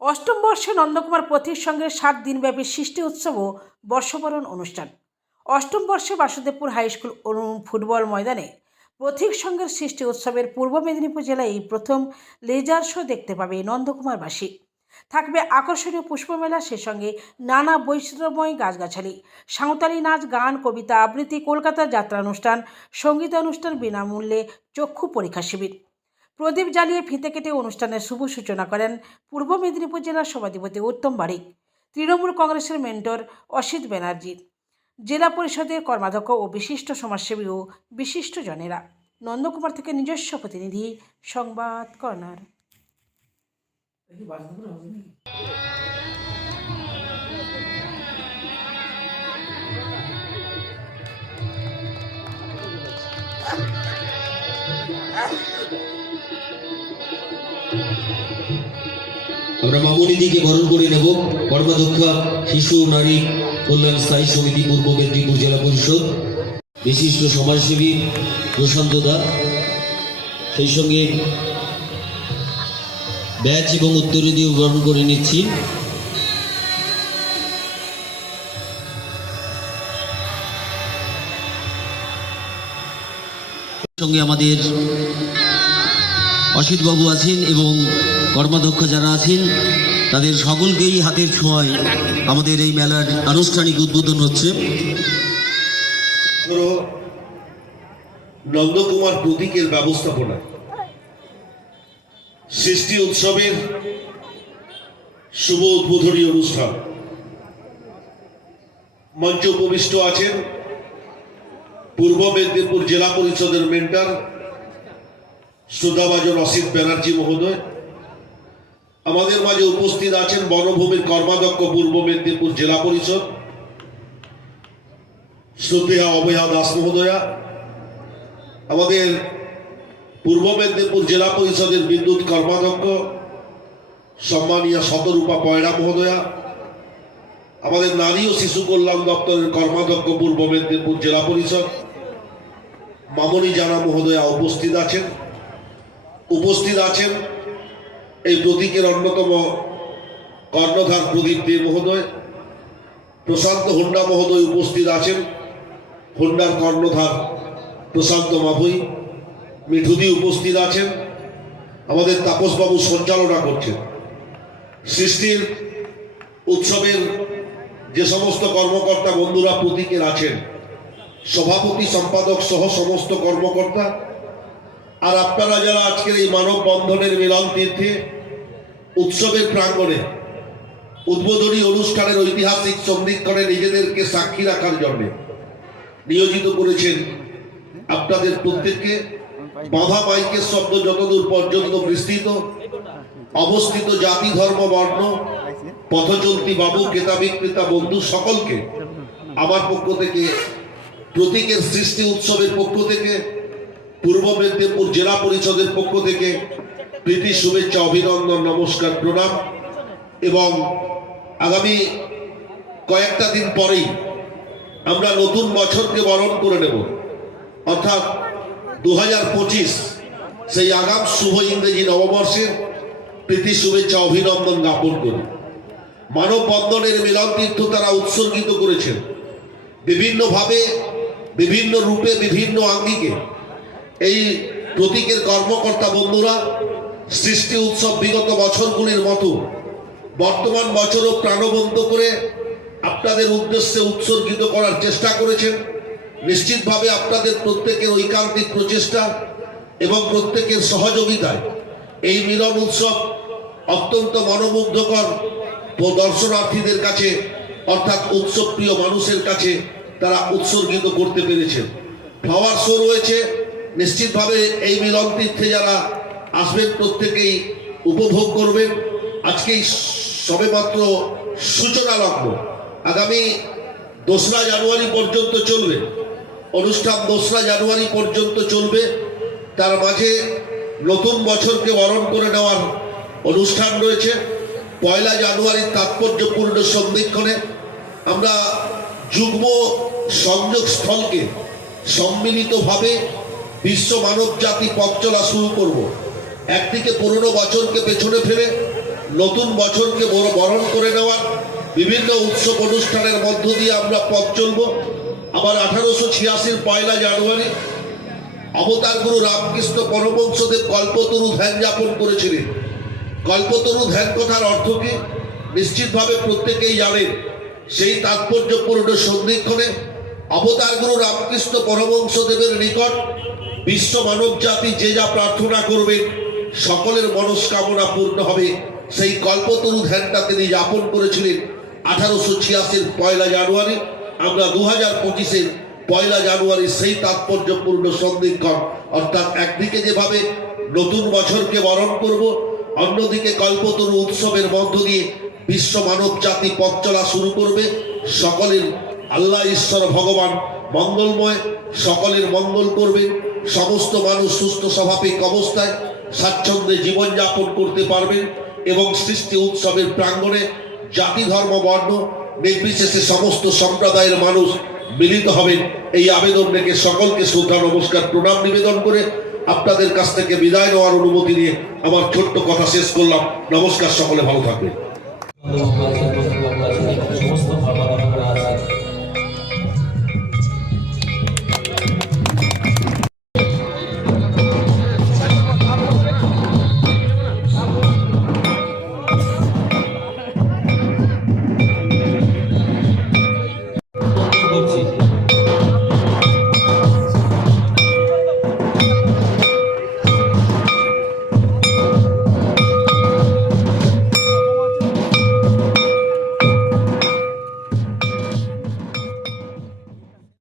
অষ্টম বর্ষে নন্দকুমার পথির সঙ্গে সাত দিনব্যাপী সৃষ্টি উৎসব ও বর্ষবরণ অনুষ্ঠান। অষ্টম বর্ষে বাসুদেবপুর হাই স্কুল অনু- ফুটবল ময়দানে পথিক সঙ্গের সৃষ্টি উৎসবের পূর্ব মেদিনীপুর জেলায় এই প্রথম লেজার শো দেখতে পাবে নন্দকুমারবাসী। থাকবে আকর্ষণীয় পুষ্পমেলা, সে সঙ্গে নানা বৈচিত্র্যময় গাছগাছালি, সাঁওতালি নাচ, গান, কবিতা, আবৃত্তি কলকাতা যাত্রা অনুষ্ঠান সংগীত অনুষ্ঠান বিনামূল্যে চক্ষু পরীক্ষা শিবির। প্রদীপ জ্বালিয়ে ফিতে কেটে অনুষ্ঠানের শুভ সূচনা করেন পূর্ব মেদিনীপুর জেলার সভাধিপতি উত্তম বারিক, তৃণমূল কংগ্রেসের মেন্টর অসিত ব্যানার্জি, জেলা পরিষদের কর্মাধ্যক্ষ ও বিশিষ্ট সমাজসেবী ও বিশিষ্ট জনেরা। নন্দকুমার থেকে নিজস্ব প্রতিনিধি, সংবাদ কর্নার। আমরা মামুনিদিকে বরণ করে নেব। কর্মাধ্যক্ষা, শিশু, নারী, কল্যাণ স্থায়ী সমিতি, পূর্ব মেদিনীপুর জেলা পরিষদ। বিশিষ্ট সমাজসেবী প্রশান্ত দা। সেই সঙ্গে ব্যাচ এবং উত্তরী দিয়ে বরণ করে নিচ্ছি। সঙ্গে আমাদের অসিত বাবু আছেন এবং কর্মাধ্যক্ষ যারা আছেন, তাদের সকলকেই হাতের ছোঁয়ায় আমাদের এই মেলার আনুষ্ঠানিক উদ্বোধন হচ্ছে। নন্দকুমার প্রতীকের ব্যবস্থাপনা। সৃষ্টি উৎসবের শুভ উদ্বোধনী অনুষ্ঠান। মঞ্চ উপবিষ্ট আছেন পূর্ব মেদিনীপুর জেলা পরিষদের মেন্টার শ্রদ্ধাভাজন অসিত ব্যানার্জি মহোদয়। আমাদের মাঝে উপস্থিত আছেন বনভূমির কর্মাধ্যক্ষ পূর্ব মেদিনীপুর জেলা পরিষদ শ্রদ্ধেয়া অভয়া দাস মহোদয়া। আমাদের পূর্ব মেদিনীপুর জেলা পরিষদের বিদ্যুৎ কর্মাধ্যক্ষ সম্মানীয় শতরূপা পয়রা মহোদয়া। আমাদের নারী ও শিশু কল্যাণ দপ্তরের কর্মাধ্যক্ষ পূর্ব মেদিনীপুর জেলা পরিষদ। মামনি জানা মহোদয়া উপস্থিত আছেন। উপস্থিত আছেন এই প্রতীকের অন্যতম কর্ণধার প্রদীপ দে মহোদয়, প্রশান্ত হোন্ডা মহোদয় উপস্থিত আছেন, হোন্ডার কর্ণধার প্রশান্ত মাভুই, মিঠুদি উপস্থিত আছেন, আমাদের তাপসবাবু সঞ্চালনা করছেন। সৃষ্টির উৎসবের যে সমস্ত কর্মকর্তা বন্ধুরা প্রতীকের আছেন, সভাপতি, সম্পাদক সহ সমস্ত কর্মকর্তা আর আপনারা যারা আজকের এই মানব বন্ধনের মিলন তীর্থে উৎসবের প্রাঙ্গণে উদ্বোধনী অনুষ্ঠানের ঐতিহাসিক সন্ধিক্ষণে নিজেদেরকে সাক্ষী রাখার জন্য নিয়োজিত করেছেন আপনাদের প্রত্যেককে, বাধা মাইকের শব্দ যতদূর পর্যন্ত বিস্তৃত, অবস্থিত জাতি, ধর্ম, বর্ণ, পথচলতি বাবু ক্রেতা বিক্রেতা বন্ধু সকলকে আমার পক্ষ থেকে, প্রতীকের সৃষ্টি উৎসবের পক্ষ থেকে পূর্ব মেদিনীপুর জেলা পরিষদের পক্ষ থেকে প্রীতি শুভেচ্ছা, অভিনন্দন, নমস্কার, প্রণাম এবং আগামী কয়েকটা দিন পরেই আমরা নতুন বছরকে বরণ করে নেব। অর্থাৎ দু হাজার পঁচিশ সেই আগাম শুভ ইংরেজি নববর্ষের প্রীতি শুভেচ্ছা, অভিনন্দন জ্ঞাপন করি। মানববন্ধনের মিলন তীর্থ তারা উৎসর্গিত করেছেন। বিভিন্নভাবে বিভিন্ন রূপে বিভিন্ন আঙ্গিকে এই প্রতীকের কর্মকর্তা বন্ধুরা, সৃষ্টি উৎসব বিগত বছরগুলির মতো বর্তমান বছরও প্রাণবন্ত করে আপনাদের উদ্দেশ্যে উৎসর্গিত করার চেষ্টা করেছেন। নিশ্চিতভাবে আপনাদের প্রত্যেকের ঐকান্তিক প্রচেষ্টা এবং প্রত্যেকের সহযোগিতায় এই মিলন উৎসব অত্যন্ত মনোমুগ্ধকর দর্শনার্থীদের কাছে, অর্থাৎ উৎসব প্রিয় মানুষের কাছে তারা উৎসর্গিত করতে পেরেছেন। ফ্লাওয়ার শো রয়েছে নিশ্চিতভাবে এই মিলন তীর্থে যারা আসবেন প্রত্যেকেই উপভোগ করবেন। আজকেই সবেমাত্র সূচনা লগ্ন। আগামী দোসরা জানুয়ারি পর্যন্ত চলবে। অনুষ্ঠান দোসরা জানুয়ারি পর্যন্ত চলবে। তার মাঝে নতুন বছরকে বরণ করে নেওয়ার অনুষ্ঠান রয়েছে। পয়লা জানুয়ারির তাৎপর্যপূর্ণ সন্ধিক্ষণে আমরা যুগ্ম সংযোগ স্থলকে সম্মিলিতভাবে বিশ্ব মানব জাতি পথ চলা শুরু করব। একদিকে পুরনো বছরকে পেছনে ফেলে, নতুন বছরকে বরণ করে নেওয়ার বিভিন্ন উৎসব অনুষ্ঠানের মধ্য দিয়ে আমরা পথ চলব। আবার আঠারোশো ছিয়াশির পয়লা জানুয়ারি, অবতার গুরু রামকৃষ্ণ পরমবংশদেব কল্পতরু ধ্যান যাপন করেছিলেন। কল্পতরু ধ্যান কথার অর্থ কি? নিশ্চিতভাবে প্রত্যেকেই জানেন, সেই তাৎপর্যপূর্ণ সন্ধিক্ষণে অবতার গুরু রামকৃষ্ণ পরমবংশদেবের নিকট বিশ্ব মানব জাতি যে যা প্রার্থনা করবেন সকলের মনস্কামনা পূর্ণ হবে। সেই কল্পতরু ধ্যানটা তিনি যাপন করেছিলেন আঠারোশো ছিয়াশির পয়লা জানুয়ারি। আমরা দু হাজার পঁচিশের পয়লা জানুয়ারি সেই তাৎপর্যপূর্ণ সন্ধিক্ষণ, অর্থাৎ একদিকে যেভাবে নতুন বছরকে বরণ করব, অন্যদিকে কল্পতরু উৎসবের মধ্য দিয়ে বিশ্ব মানব জাতি পথ চলা শুরু করবে। সকলের আল্লাহ, ঈশ্বর, ভগবান মঙ্গলময়, সকলের মঙ্গল করবে সমস্ত মানুষ সুস্থ স্বাভাবিক অবস্থায় স্বাচ্ছন্দ্যে জীবনযাপন করতে পারবেন এবং সৃষ্টি উৎসবের প্রাঙ্গণে জাতি, ধর্ম, বর্ণ নির্বিশেষে সমস্ত সম্প্রদায়ের মানুষ মিলিত হবেন। এই আবেদন রেখে সকলকে শ্রদ্ধা, নমস্কার, প্রণাম নিবেদন করে আপনাদের কাছ থেকে বিদায় নেওয়ার অনুমতি নিয়ে আমার ছোট্ট কথা শেষ করলাম। নমস্কার, সকলে ভালো থাকবেন।